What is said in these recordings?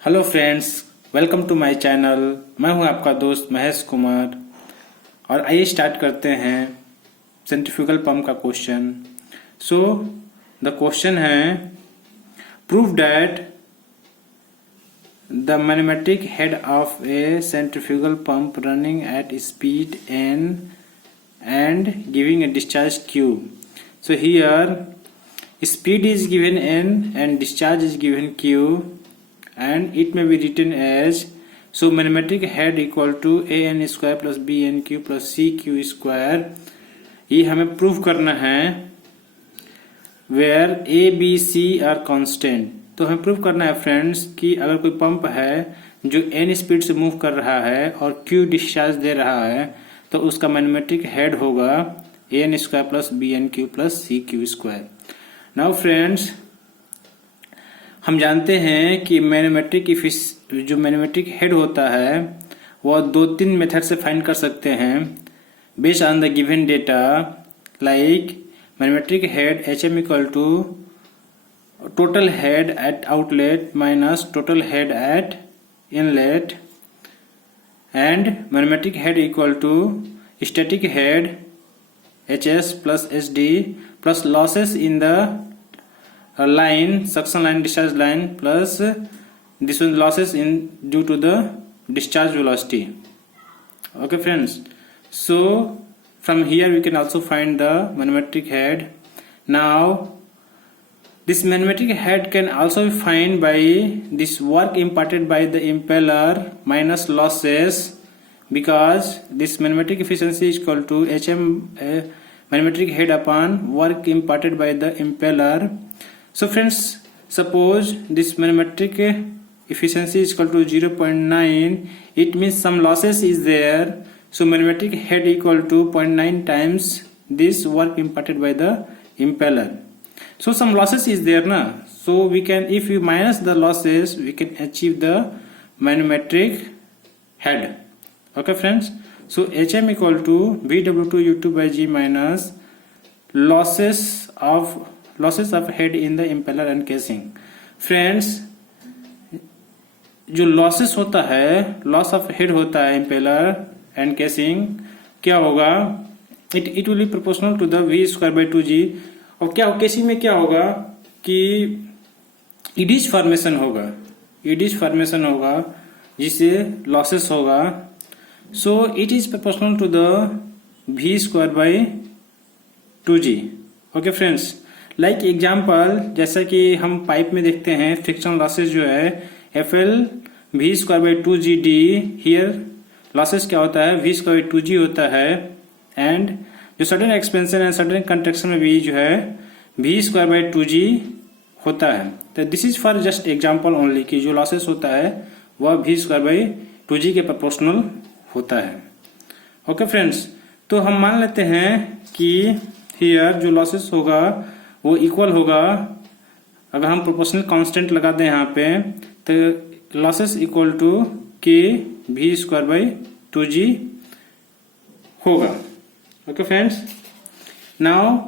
Hello friends, welcome to my channel. मैं हूं आपका दोस्त महेश कुमार और आइए स्टार्ट करते हैं सेंट्रीफ्यूगल पंप का क्वेश्चन। सो द क्वेश्चन है prove that the magnetic head of A centrifugal pump running at speed n and giving a discharge q. So here speed is given n and discharge is given q, and it may be written as so magnetic head equal to an square plus bnq plus cq square. ये हमें prove करना है where a b c are constant। तो हमें prove करना है friends कि अगर कोई पंप है जो n स्पीड से मूव कर रहा है और q डिस्चार्ज दे रहा है तो उसका मैग्नेटिक हेड होगा an square plus bnq plus cq square. Now friends, हम जानते हैं कि जो मैग्नेटिक हेड होता है वह 2-3 मेथड से फाइंड कर सकते हैं based on the given data. Like magnetic head hm equal to total head at outlet minus total head at inlet, and magnetic head equal to static head hs plus sd plus losses in the line, suction line, discharge line, plus this one losses in due to the discharge velocity. Okay friends, so from here we can also find the magnetic head. Now this magnetic head can also be found by this work imparted by the impeller minus losses, because this magnetic efficiency is equal to hm magnetic head upon work imparted by the impeller. So friends, suppose this magnetic efficiency is equal to 0.9, it means some losses is there, so magnetic head equal to 0.9 times this work imparted by the impeller. So some losses is there na, so we can, if we minus the losses, we can achieve the magnetic head. Okay friends, so hm equal to bw2 u2 by g minus losses of head in the impeller and casing. Friends, जो losses होता है, loss of head होता है impeller and casing, क्या होगा, it will be proportional to the v square by 2g। और क्या casing में क्या होगा कि इडिज फॉर्मेशन होगा जिससे लॉसेस होगा। So it is proportional to the v square by 2g। Okay friends, like example, जैसा कि हम पाइप में देखते हैं फ्रिक्शन लॉसेस जो है FL v square by 2gd, here losses क्या होता है, v स्क्वायर बाई 2g होता है, एंड जो sudden expansion and sudden contraction में भी जो है v स्क्वायर बाई 2g होता है। तो this is for just example only कि जो लॉसेस होता है वह v स्क्वायर बाई 2g के प्रोपोर्शनल होता है। ओके फ्रेंड्स, तो हम मान लेते हैं कि हियर जो लॉसेस होगा वो इक्वल होगा, अगर हम प्रोपोर्शनल कांस्टेंट लगा दें यहाँ पे तो लॉसेस इक्वल टू के v स्क्वायर बाई 2g होगा। ओके फ्रेंड्स, नाउ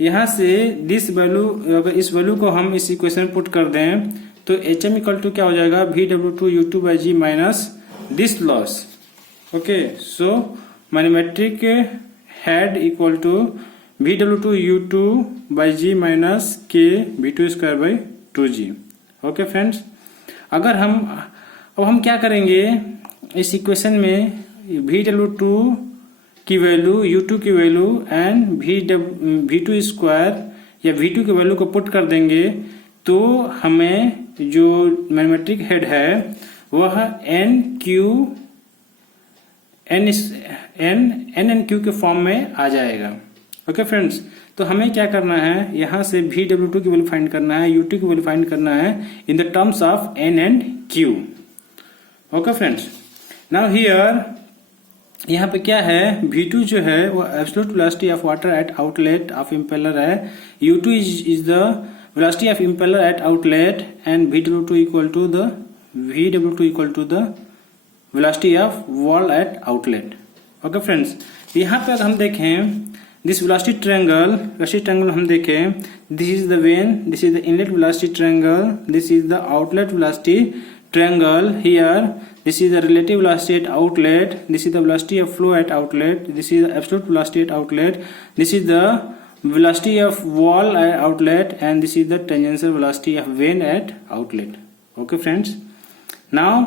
यहाँ से दिस वैल्यू, अगर इस वैल्यू को हम इस इक्वेशन में पुट कर दें तो hm इक्वल टू क्या हो जाएगा, bw2 u2 by g minus this loss. Okay, so magnetic head equal to bw2 u2 by g minus k v2 square by 2g। Okay friends, अगर हम क्या करेंगे, इस इक्वेशन में bw2 की वैल्यू, u2 की वैल्यू एंड v2 स्क्वायर या v2 की वैल्यू को पुट कर देंगे तो हमें जो मैग्नेटिक हेड है वह n and q के फॉर्म में आ जाएगा। ओके फ्रेंड्स, तो हमें क्या करना है, यहाँ से bw2 की वैल्यू फाइंड करना है, u2 की वैल्यू फाइंड करना है in the terms of n and q। Okay friends, now here यहाँ पे क्या है, v2 जो है वो absolute velocity of water at outlet of impeller है, u2 is the velocity of impeller at outlet, and v2 equal to the velocity of wall at outlet. Okay friends, यहाँ पे अगर हम देखें दिस वेलोसिटी ट्रायंगल हम देखें, this is the when, this is the inlet velocity triangle, this is the outlet velocity triangle here. This is the relative velocity at outlet. This is the velocity of flow at outlet. This is the absolute velocity at outlet. This is the velocity of wall at outlet, and this is the tangential velocity of vane at outlet. Okay friends, now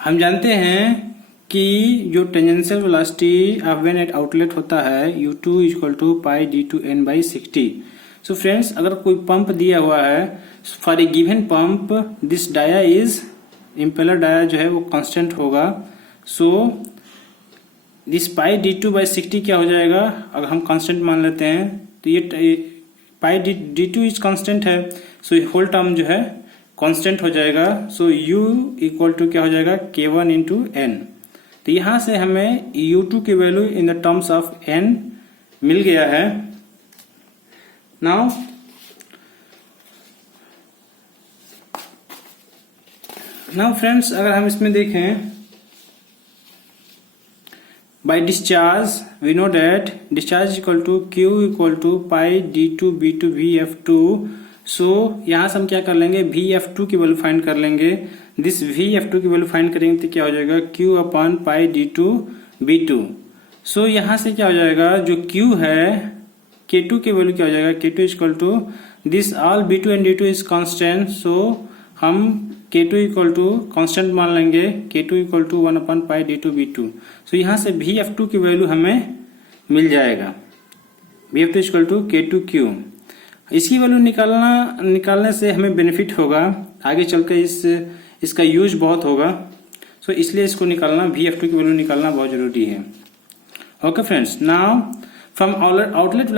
हम जानते हैं कि जो tangential velocity of vane at outlet होता है u2 equal to pi d2n/60. So friends, अगर कोई pump दिया हुआ है for a given pump, this dia is impeller dia जो है वो कांस्टेंट होगा. सो दिस पाई d2/60 क्या हो जाएगा, अगर हम कांस्टेंट मान लेते हैं तो ये पाई d2 इज कांस्टेंट है. सो ये होल टर्म जो है कांस्टेंट हो जाएगा. सो u इक्वल टू क्या हो जाएगा, k1 इंटू एन. तो यहां से हमें u2 की वैल्यू in the terms of n मिल गया है. नाउ फ्रेंड्स, अगर हम इसमें देखें by discharge we know that discharge equal to q equal to pi d2 b2 vf2. सो यहाँ से हम क्या कर लेंगे, vf2 की वैल्यू फाइंड कर लेंगे. दिस vf2 की वैल्यू फाइंड करेंगे तो क्या हो जाएगा, q upon pi d2 b2. So यहाँ से क्या हो जाएगा, जो q है k2 की वैल्यू क्या हो जाएगा, k2 equal to this all b2 and d2 is constant. So हम k2 इक्वल टू कांस्टेंट मान लेंगे, k2 equal to 1 upon pi d2 b2. So यहाँ से vf2 की वैल्यू हमें मिल जाएगा, vf2 इक्वल टू k2q. इसकी वैल्यू निकालने से हमें बेनिफिट होगा, आगे चलकर इसका यूज बहुत होगा. सो इसलिए इसको निकालना, vf2 की वैल्यू निकालना बहुत जरूरी है. Okay friends, now from outlet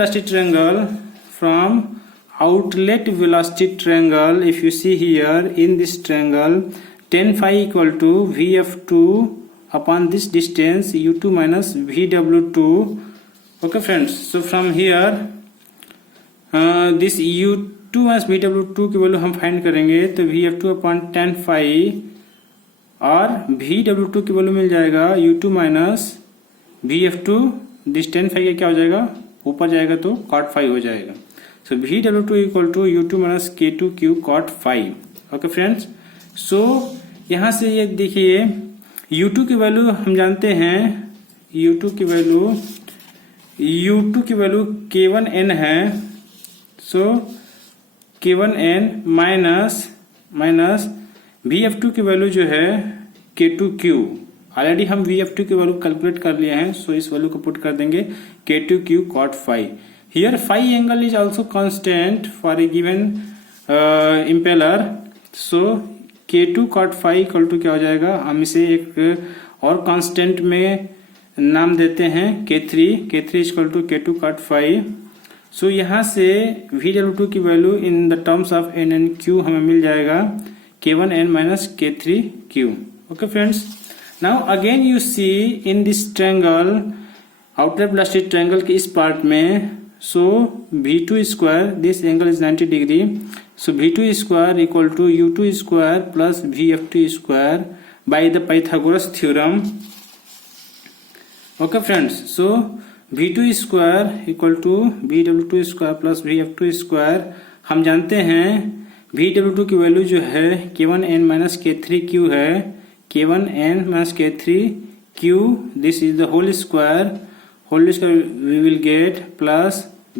velocity triangle, if you see here in this triangle, tan phi equal to vf2 upon this distance u2 minus vw2. Okay friends, so from here this u2 minus vw2 की value हम find करेंगे तो vf2 upon tan phi और vw2 की value मिल जाएगा u2 minus vf2. This tan phi का क्या हो जाएगा, ऊपर जाएगा तो cot phi हो जाएगा. So vw2 equal to u2 minus k2q cot phi. Okay friends, so यहाँ से ये देखिए u2 की वैल्यू हम जानते हैं, u2 की वैल्यू k1n है. सो k1n माइनस vf2 की वैल्यू जो है k2q. ऑलरेडी हम vf2 की वैल्यू कैलकुलेट कर लिए हैं. सो इस वैल्यू को पुट कर देंगे k2q cot phi. Here phi angle is also constant for a given impeller. So k2 cot phi equal to क्या हो जाएगा, हम इसे एक और कांस्टेंट में नाम देते हैं k3 equal to k2 cot phi. So यहाँ से vw2 की वैल्यू in the terms of n and q हमें मिल जाएगा k1n minus k3q. Okay friends, now again you see in this triangle, outlet velocity triangle के इस पार्ट में. So v2 square, this angle is 90 degree. So v2 square equal to u2 square plus vf2 square by the Pythagoras theorem. Okay friends, so v2 square equal to vw2 square plus vf2 square. हम जानते हैं vw2 की value जो है k1n minus k3q है, k1n minus k3q. This is the whole square we will get plus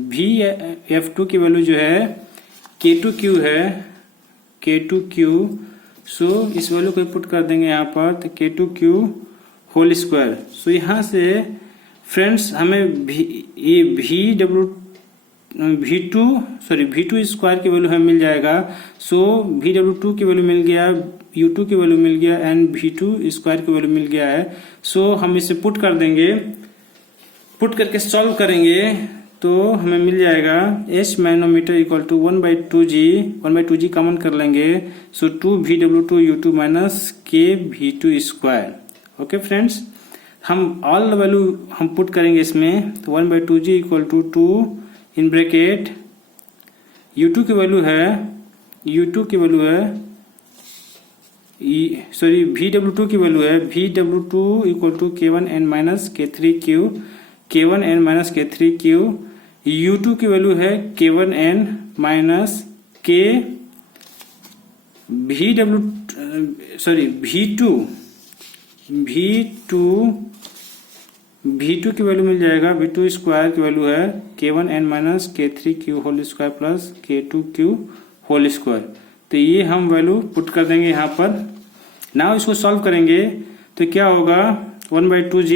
vf2 की value जो है k2q है, k2q. सो इस वैल्यू को पुट कर देंगे यहाँ पर तो k2q होल स्क्वायर. सो यहाँ से फ्रेंड्स हमें v2 स्क्वायर की वैल्यू हमें मिल जाएगा. सो vw2 की वैल्यू मिल गया, u2 की वैल्यू मिल गया एंड v2 स्क्वायर की वैल्यू मिल गया है. सो हम इसे पुट कर देंगे, पुट करके सॉल्व करेंगे तो हमें मिल जाएगा h manometer equal to 1/2g common कर लेंगे. So 2vw2 u2 minus kv2 square. Okay friends, हम ऑल वैल्यू हम पुट करेंगे इसमें तो 1/2g equal to 2 in bracket u2 की वैल्यू है vw2 की वैल्यू है vw2 equal to k1n minus k3q, k1n minus k3q. u2 की वैल्यू है k1n माइनस V2 की वैल्यू मिल जाएगा, V2 स्क्वायर की वैल्यू है K1n minus K3Q whole square plus K2Q whole square. तो ये हम वैल्यू पुट कर देंगे यहाँ पर। नाउ इसको सॉल्व करेंगे तो क्या होगा, 1/2g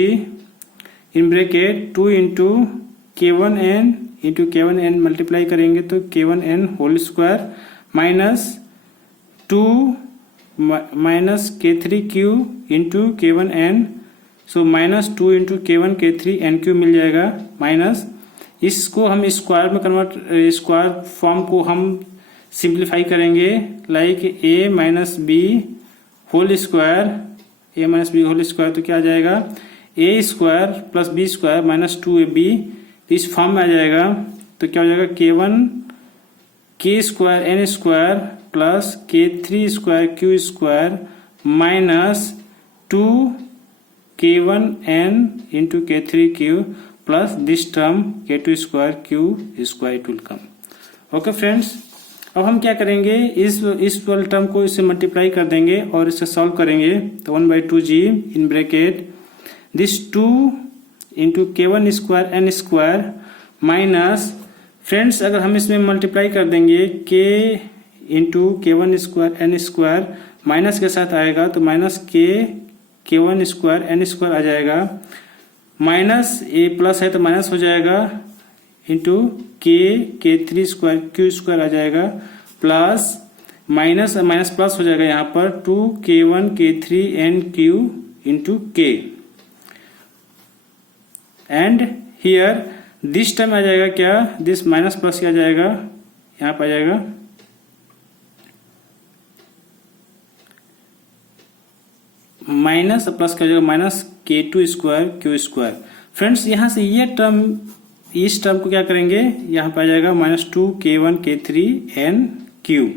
in bracket 2 into K1n multiply करेंगे तो K1n whole square minus 2 minus K3Q into K1n, सो minus 2 into K1 K3 NQ मिल जाएगा, माइनस इसको हम स्क्वायर में कन्वर्ट, स्क्वायर फॉर्म को हम सिंप्लीफाई करेंगे like a minus b whole square, तो क्या आ जाएगा, a square plus b square minus 2ab, इस फॉर्म में आ जाएगा। तो क्या हो जाएगा, K1 K square n square plus K3 square Q square minus 2 K1n into K3Q plus this term K2 square Q square it will come. Okay friends, अब हम क्या करेंगे, इस वाले टर्म को इससे मल्टीप्लाई कर देंगे और इसे सॉल्व करेंगे। तो 1/2g in bracket this 2 into K1 square n square minus, friends अगर हम इसमें मल्टीप्लाई कर देंगे K into K1 square n square minus के साथ आएगा तो minus K1 square n square आ जाएगा, माइनस a प्लस है तो माइनस हो जाएगा into K3 square Q square आ जाएगा प्लस माइनस माइनस प्लस हो जाएगा यहाँ पर 2K1 K3 NQ into K and here this time आ जाएगा क्या, दिस माइनस प्लस क्या आ जाएगा, यहाँ पर आ जाएगा माइनस प्लस क्या हो जाएगा, minus K2 square Q square. Friends यहाँ से ये टर्म, इस टर्म को क्या करेंगे, यहाँ पे आ जाएगा minus 2K1 K3 NQ।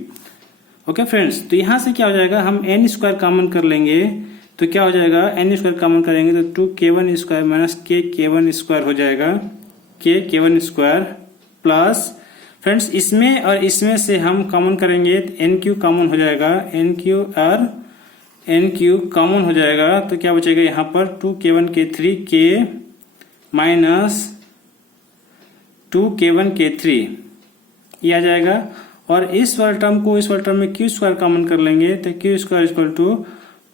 Okay friends, तो यहाँ से क्या हो जाएगा, हम n स्क्वायर कॉमन कर लेंगे तो क्या हो जाएगा, n स्क्वायर कॉमन करेंगे तो 2K1 square minus K1 square हो जाएगा, K1 स्क्वायर प्लस, फ्रेंड्स इसमें और इसमें से हम कॉमन करेंगे NQ कॉमन हो जाएगा, NQ और NQ कॉमन हो जाएगा तो क्या बचेगा यहाँ पर 2K1 K3 K minus 2K1 K3 ये आ जाएगा। और इस वाले टर्म को इस वाले टर्म में Q स्क्वायर कॉमन कर लेंगे तो Q square equal to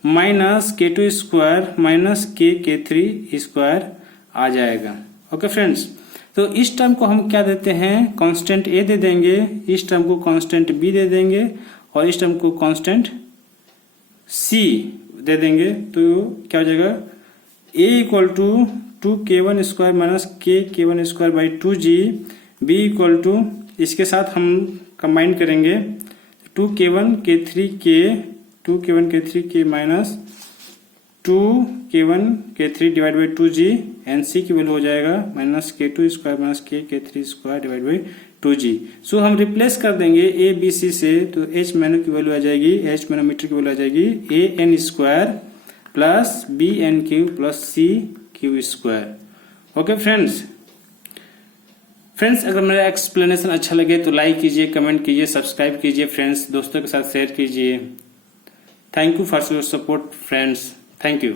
minus K2 square minus K3 square आ जाएगा। ओके फ्रेंड्स, तो इस टर्म को हम क्या देते हैं, कांस्टेंट A दे देंगे, इस टर्म को कांस्टेंट B दे देंगे और इस टर्म को कांस्टेंट C दे देंगे। तो क्या हो जाएगा, A equal to 2K1 square minus K1 square by 2G, B equal to इसके साथ हम कंबाइन करेंगे 2K1 K3 K minus 2K1 K3 divide by 2G and C की वैल्यू हो जाएगा minus K2 square minus K3 square divide by 2G। So हम replace कर देंगे A B C से, तो H मैनो की वैल्यू आ जाएगी, H मैनोमीटर की वैल्यू आ जाएगी AN square plus BNQ plus CQ square. Okay friends, अगर मेरा एक्सप्लेनेशन अच्छा लगे तो लाइक कीजिए, कमेंट कीजिए, सब्सक्राइब कीजिए फ्रेंड्स, दोस्तों के साथ शेयर कीजिए। Thank you for your support friends, thank you.